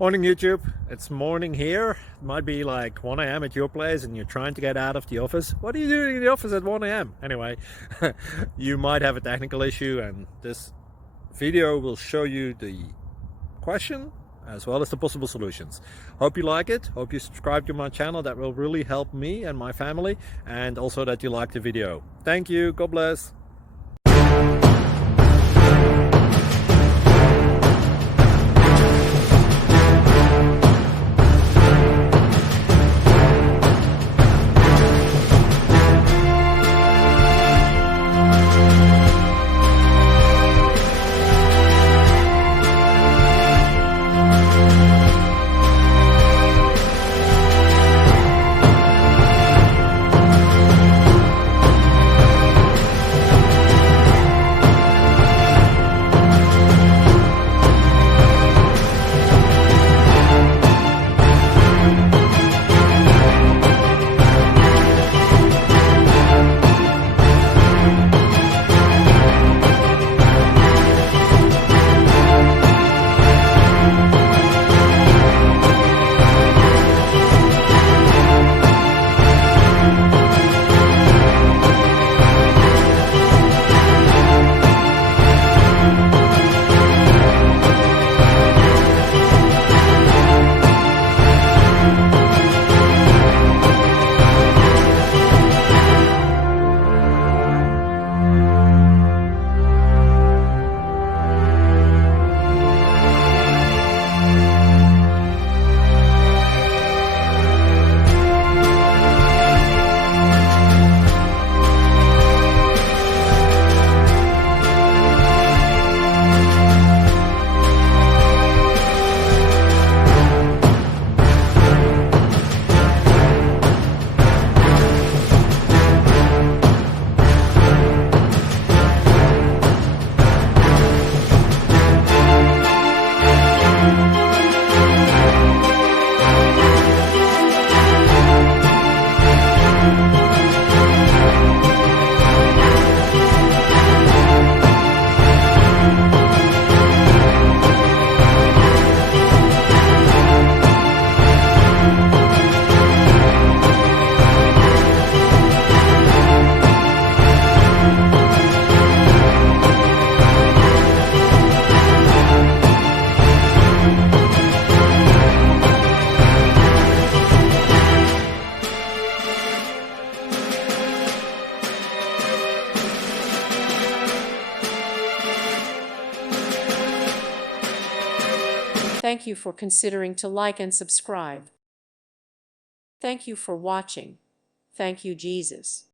Morning YouTube, it's morning here. It might be like 1 a.m. at your place and you're trying to get out of the office. What are you doing in the office at 1 a.m.? Anyway, you might have a technical issue and this video will show you the question as well as the possible solutions. Hope you like it, hope you subscribe to my channel. That will really help me and my family, and also that you like the video. Thank you, God bless. Thank you for considering to like and subscribe. Thank you for watching. Thank you, Jesus.